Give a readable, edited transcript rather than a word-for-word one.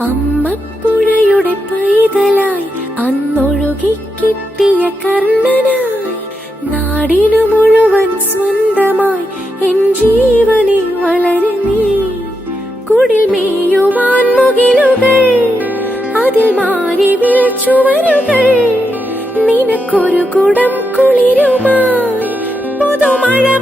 അമ്മപ്പുഴയുടെ പൈതലായി അന്നൊഴുകിക്കിട്ടിയ കർണനായി നാടിനു മുഴുവൻ സ്വന്തമായി എൻ ജീവനെ വളരെ നീ. കുടിൽ മേയുവാൻ മുകിലുകൾ, അതിൽ മാറിവിൽ ചുവരുകൾ, നിനക്കൊരു കുടം കുളിരുമായി പുതുമഴ